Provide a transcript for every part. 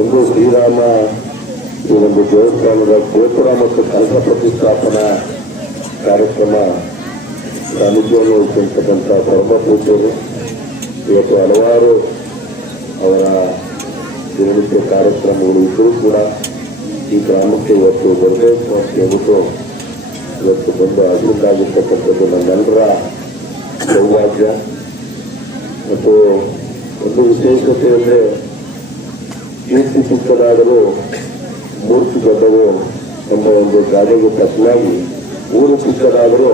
ಒಂದು ಶ್ರೀರಾಮ ಈ ಒಂದು ದೇವಸ್ಥಾನದ ಗೋಪುರ ಮತ್ತು ಕಲಶ ಪ್ರತಿಷ್ಠಾಪನಾ ಕಾರ್ಯಕ್ರಮ ಸಾನ್ನಿಧ್ಯವನ್ನು ವಹಿಸಿರ್ತಕ್ಕಂಥ ಪರಮ ಪೂಜ್ಯರು ಇವತ್ತು ಹಲವಾರು ಅವರ ದಿನನಿತ್ಯ ಕಾರ್ಯಕ್ರಮಗಳು ಇದ್ದರೂ ಕೂಡ ಈ ಗ್ರಾಮಕ್ಕೆ ಇವತ್ತು ಬರಬೇಕು ಅಂತ ಹೇಳ್ಬಿಟ್ಟು ಇವತ್ತು ಬಂದು ಅಭಿವೃದ್ಧಿಯಾಗಿರ್ತಕ್ಕಂಥದ್ದು ನಮ್ಮೆಲ್ಲರ ಸೌಭಾಗ್ಯ. ಮತ್ತು ಒಂದು ವಿಶೇಷತೆ ಅಂದರೆ ಕೀರ್ತಿ ಚಿಕ್ಕದಾದರೂ ಮೂರ್ತಿ ದೊಡ್ಡವು ಎಂಬ ಒಂದು ಗಾದೆಗೆ ತಕ್ಕನಾಗಿ ಊರು ಚಿಕ್ಕದಾದರೂ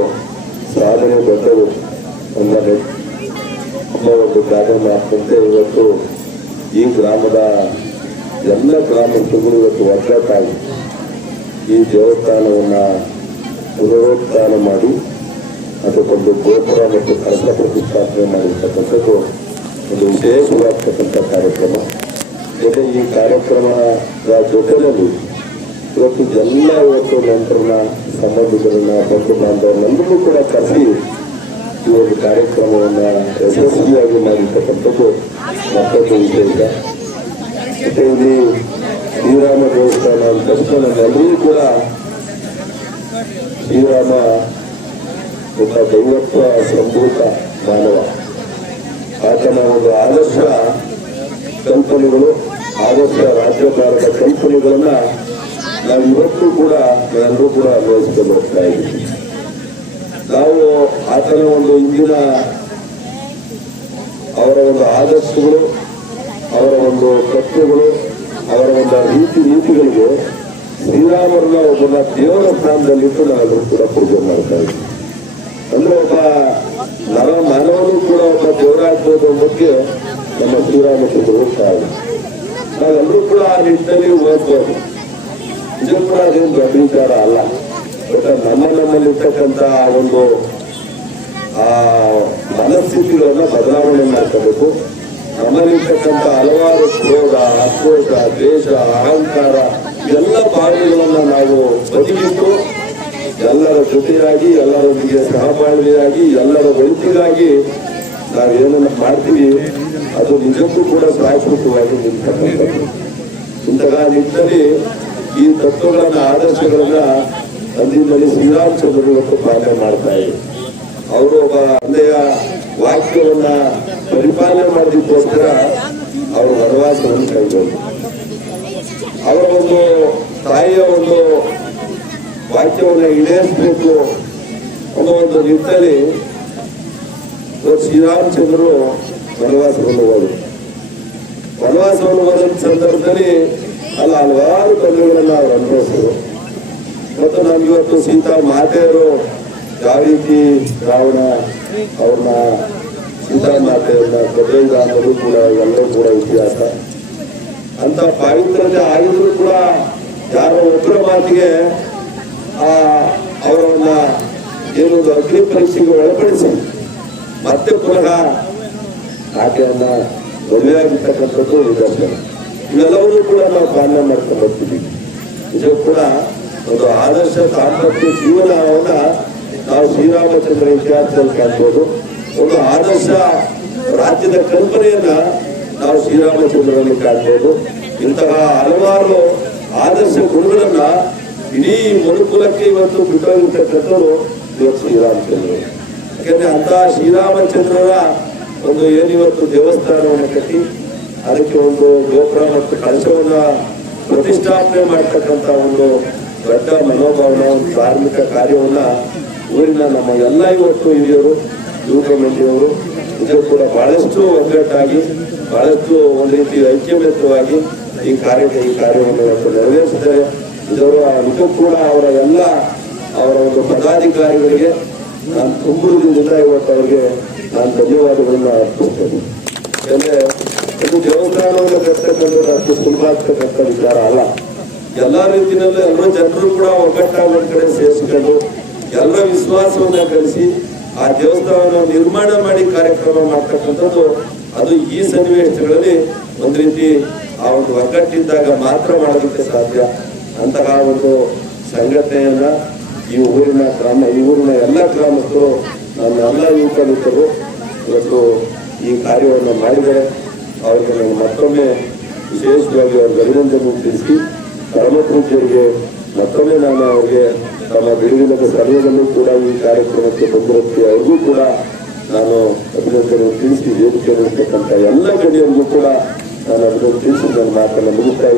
ಸಾಧನೆ ದೊಡ್ಡವು ಎಂಬ ಒಂದು ಗಾದೆ ಮಾತಂತೆ ಇವತ್ತು ಈ ಗ್ರಾಮದ ಎಲ್ಲ ಗ್ರಾಮಸ್ಥರು ಇವತ್ತು ಒಗ್ಗಟ್ಟಾಗಿ ಈ ದೇವಸ್ಥಾನವನ್ನು ಪುನರುತ್ಥಾನ ಮಾಡಿ ಅದಕ್ಕೊಂದು ಗೋಪುರ ಮತ್ತು ಕಲಶ ಪ್ರತಿಷ್ಠಾಪನೆ ಮಾಡಿರ್ತಕ್ಕಂಥದ್ದು ಒಂದು ವಿಶೇಷವಾಗ್ತಕ್ಕಂಥ ಕಾರ್ಯಕ್ರಮ. ಜೊತೆ ಈ ಕಾರ್ಯಕ್ರಮದ ಜೊತೆಯಲ್ಲಿ ಇವತ್ತು ಎಲ್ಲ ನೆಂಟರನ್ನ, ಸಂಬಂಧಿಕರನ್ನ, ಬಂಧು ಬಾಂಧವರನ್ನೆಲ್ಲರೂ ಕೂಡ ಕರೆಸಿ ಈ ಒಂದು ಕಾರ್ಯಕ್ರಮವನ್ನು ಯಶಸ್ವಿಯಾಗಿ ಮಾಡಿರ್ತಕ್ಕಂಥದ್ದು ಮತ್ತೊಂದು ವಿಶೇಷ. ಮತ್ತೆ ಇಲ್ಲಿ ಶ್ರೀರಾಮ ದೇವಸ್ಥಾನ ಅಂದ ತಕ್ಷಣ ನಮ್ಮೆಲ್ಲರೂ ಕೂಡ ಶ್ರೀರಾಮ ಒಬ್ಬ ದೈವತ್ವ ಸಂಭೂತ ಮಾನವ. ಆತನ ಒಂದು ಆದರ್ಶ ಕಲ್ಪನೆಗಳು, ಆದರ್ಶ ರಾಜ್ಯಕಾರದ ಕಲ್ಪನೆಗಳನ್ನ ನಾವು ಇವತ್ತು ಕೂಡ ನಾವೆಲ್ಲರೂ ಕೂಡ ಅನ್ವಯಿಸ್ಕೊಂಡು ಹೋಗ್ತಾ ಇದ್ದೀವಿ. ನಾವು ಆತನ ಒಂದು ಇಂದಿನ ಅವರ ಒಂದು ಆದರ್ಶಗಳು, ಅವರ ಒಂದು ತತ್ವಗಳು, ಅವರ ಒಂದು ನೀತಿಗಳಿಗೆ ಶ್ರೀರಾಮರನ್ನ ಒಬ್ಬನ ದೇವರ ಸ್ಥಾನದಲ್ಲಿಟ್ಟು ನಾವೆಲ್ಲರೂ ಕೂಡ ಪೂಜೆ ಮಾಡ್ತಾ ಇದ್ದೀವಿ. ಅಂದ್ರೆ ಒಬ್ಬ ಮಾನವನು ಕೂಡ ಒಬ್ಬ ದೇವರಾಗ್ಬೋದು ಅನ್ನೋದಕ್ಕೆ ನಮ್ಮ ಶ್ರೀರಾಮಚಂದ್ರ ಹೋಗ್ತಾ ಇದೆ. ನಾವೆಲ್ಲರೂ ಕೂಡ ಆ ನಿಟ್ಟಿನಲ್ಲಿ ಓದ್ಬೋದು. ಇದು ಕೂಡ ಅದೇನು ದೊಡ್ಡ ವಿಚಾರ ಅಲ್ಲ. ಬಟ್ ನಮ್ಮಲ್ಲಿರ್ತಕ್ಕಂಥ ಒಂದು ಮನಸ್ಥಿತಿಗಳನ್ನ ಬದಲಾವಣೆ ಮಾಡ್ಕೋಬೇಕು. ನಮ್ಮಲ್ಲಿರ್ತಕ್ಕಂಥ ಹಲವಾರು ಕ್ರೋಧ, ಆಕ್ರೋಶ, ದ್ವೇಷ, ಅಹಂಕಾರ ಎಲ್ಲ ಭಾವನೆಗಳನ್ನ ನಾವು ಬದಿಗಿಟ್ಟು ಎಲ್ಲರ ಜೊತೆಯಾಗಿ, ಎಲ್ಲರೊಂದಿಗೆ ಸಹಬಾಳ್ವೆಯಾಗಿ, ಎಲ್ಲರ ಒಳಿತಿಗಾಗಿ ನಾವೇನನ್ನ ಮಾಡ್ತೀವಿ ಅದು ನಿಜಕ್ಕೂ ಕೂಡ ಶಾಶ್ವತವಾಗಿ ನಿಲ್ತಕ್ಕಂಥದ್ದು. ಇಂತಹ ನಿಟ್ಟಿನಲ್ಲಿ ಈ ತತ್ವಗಳನ್ನ, ಆದರ್ಶಗಳನ್ನ ಅಂದಿನಲ್ಲಿ ಶ್ರೀರಾಮಚಂದ್ರರು ಇವತ್ತು ಪಾಲನೆ ಮಾಡ್ತಾ ಇದ್ದಾರೆ. ಅವರು ಒಬ್ಬ ತಂದೆಯ ವಾಕ್ಯವನ್ನ ಪರಿಪಾಲನೆ ಮಾಡೋದಕ್ಕೋಸ್ಕರ ಅವರು ವನವಾಸವನ್ನು ಕೈಗೊಂಡು ಅವರ ಒಂದು ತಾಯಿಯ ಒಂದು ವಾಕ್ಯವನ್ನು ಈಡೇರಿಸಬೇಕು ಅನ್ನೋ ಒಂದು ನಿಟ್ಟಿನಲ್ಲಿ ಶ್ರೀರಾಮಚಂದ್ರರು ವನವಾಸವನ್ನು ಹೋದರು. ವನವಾಸವನ್ನು ಹೋದ ಸಂದರ್ಭದಲ್ಲಿ ಹಲವಾರು ತೊಂದರೆಗಳನ್ನ ಅವರು ಅನುಭವಿಸಿದರು. ಮತ್ತು ನಮ್ಗಿವತ್ತು ಸೀತಾ ಮಾತೆಯರು ಯಾವ ರೀತಿ ರಾವಣ ಅವ್ರನ್ನ ಸೀತಾ ಮಾತೆಯವ್ರನ್ನ ಕೊಟ್ಟಿದ್ದ ಅನ್ನೋದು ಕೂಡ ಎಲ್ಲರೂ ಕೂಡ ಇತಿಹಾಸ. ಅಂತ ಪಾವಿತ್ರತೆ ಆಗಿದ್ರು ಕೂಡ ಯಾರೋ ಒಬ್ಬರ ಮಾತಿಗೆ ಅವರನ್ನ ಏನೊಂದು ಅಗ್ನಿ ಪರೀಕ್ಷೆಗೆ ಒಳಪಡಿಸಿ ಮತ್ತೆ ಪುನಃ ಆಕೆಯನ್ನ ಮದುವೆಯಾಗಿರ್ತಕ್ಕಂಥದ್ದು ನಿದರ್ಶನ. ಇವೆಲ್ಲವನ್ನೂ ಕೂಡ ನಾವು ಪಾಲನೆ ಮಾಡ್ಕೊಂಡು ಹೋಗ್ತೀವಿ. ಇದು ಕೂಡ ಒಂದು ಆದರ್ಶ ದಾಂಪತ್ಯ ಜೀವನವನ್ನ ನಾವು ಶ್ರೀರಾಮಚಂದ್ರ ಇತಿಹಾಸದಲ್ಲಿ ಕಾಣ್ಬೋದು. ಒಂದು ಆದರ್ಶ ರಾಜ್ಯದ ಕಲ್ಪನೆಯನ್ನ ನಾವು ಶ್ರೀರಾಮಚಂದ್ರನಲ್ಲಿ ಕಾಣ್ಬೋದು. ಇಂತಹ ಹಲವಾರು ಆದರ್ಶ ಗುಣಗಳನ್ನ ಇಡೀ ಮನುಕುಲಕ್ಕೆ ಇವತ್ತು ಬಿಟ್ಟೋಗಿರ್ತಕ್ಕಂಥವ್ರು ಇವತ್ತು ಶ್ರೀರಾಮಚಂದ್ರ. ಯಾಕಂದ್ರೆ ಅಂತಹ ಶ್ರೀರಾಮಚಂದ್ರರ ಒಂದು ಏನಿವತ್ತು ದೇವಸ್ಥಾನವನ್ನು ಕಟ್ಟಿ ಅದಕ್ಕೆ ಒಂದು ಗೋಪುರ ಮತ್ತು ಕಲಶವನ್ನ ಪ್ರತಿಷ್ಠಾಪನೆ ಮಾಡ್ತಕ್ಕಂಥ ಒಂದು ದೊಡ್ಡ ಮನೋಭಾವನ, ಒಂದು ಧಾರ್ಮಿಕ ಕಾರ್ಯವನ್ನ ಊರಿನ ನಮ್ಮ ಎಲ್ಲ ಇವತ್ತು ಹಿರಿಯರು, ಯುವಕ ಮಂದಿಯವರು ಇದು ಕೂಡ ಬಹಳಷ್ಟು ಒಗ್ಗಟ್ಟಾಗಿ, ಬಹಳಷ್ಟು ಒಂದು ರೀತಿ ಐಕ್ಯಮತ್ಯವಾಗಿ ಈ ಕಾರ್ಯವನ್ನು ಇವತ್ತು ನೆರವೇರಿಸಿದ್ದಾರೆ. ಇದರ ಇದು ಕೂಡ ಅವರ ಒಂದು ಪದಾಧಿಕಾರಿಗಳಿಗೆ ನಾನು ತುಂಬುವುದರಿಂದ ಇವತ್ತು ಅವರಿಗೆ ನಾನು ಧನ್ಯವಾದಗಳನ್ನ ಅರ್ಪಿಸ್ತೇನೆ. ಯಾಕಂದ್ರೆ ಇದು ದೇವಸ್ಥಾನವನ್ನು ಕಟ್ಟತಕ್ಕಂಥದ್ದು ಅಷ್ಟು ಸುಲಭ ಆಗ್ತಕ್ಕಂಥ ವಿಚಾರ ಅಲ್ಲ. ಎಲ್ಲಾ ರೀತಿಯಲ್ಲೂ ಎಲ್ಲ ಜನರು ಕೂಡ ಒಗ್ಗಟ್ಟಾಗಿ ಒಂದ್ ಕಡೆ ಸೇರಿಸಿಕೊಂಡು ಎಲ್ಲರ ವಿಶ್ವಾಸವನ್ನ ಗಳಿಸಿ ಆ ದೇವಸ್ಥಾನವನ್ನು ನಿರ್ಮಾಣ ಮಾಡಿ ಕಾರ್ಯಕ್ರಮ ಮಾಡ್ತಕ್ಕಂಥದ್ದು ಅದು ಈ ಸನ್ನಿವೇಶಗಳಲ್ಲಿ ಒಂದು ರೀತಿ ಆ ಒಂದು ಒಗ್ಗಟ್ಟಿದ್ದಾಗ ಮಾತ್ರ ಮಾಡೋದಕ್ಕೆ ಸಾಧ್ಯ. ಅಂತಹ ಒಂದು ಸಂಘಟನೆಯನ್ನ ಈ ಊರಿನ ಎಲ್ಲ ಗ್ರಾಮಸ್ಥರು, ನಮ್ಮ ಎಲ್ಲ ಯುವಕರು ಇವತ್ತು ಈ ಕಾರ್ಯವನ್ನು ಮಾಡಿದರೆ ಅವರಿಗೆ ನಾನು ಮತ್ತೊಮ್ಮೆ ವಿಶೇಷವಾಗಿ ಅವ್ರಿಗೆ ಅಭಿನಂದನೆ ತಿಳಿಸಿ ಪರಮಪೂಜ್ಯರಿಗೆ ಮತ್ತೊಮ್ಮೆ ನಾನು ಅವರಿಗೆ ತಮ್ಮ ಬಿಡುವಿಲ್ಲದ ಸಮಯದಲ್ಲೂ ಕೂಡ ಈ ಕಾರ್ಯಕ್ರಮಕ್ಕೆ ಬಂದಿರುತ್ತೆ ಅವ್ರಿಗೂ ಕೂಡ ನಾನು ಅಭಿನಂದನೆ ತಿಳಿಸಿ ವೇದಿಕೆಯಲ್ಲಿರ್ತಕ್ಕಂಥ ಎಲ್ಲ ಗಣ್ಯರಿಗೂ ಕೂಡ ನಾನು ಅಭಿನಂದನೆ ತಿಳಿಸಿ ನನ್ನ ಮಾತನ್ನು ಮುಗಿಸ್ತಾ ಇದ್ದೀನಿ.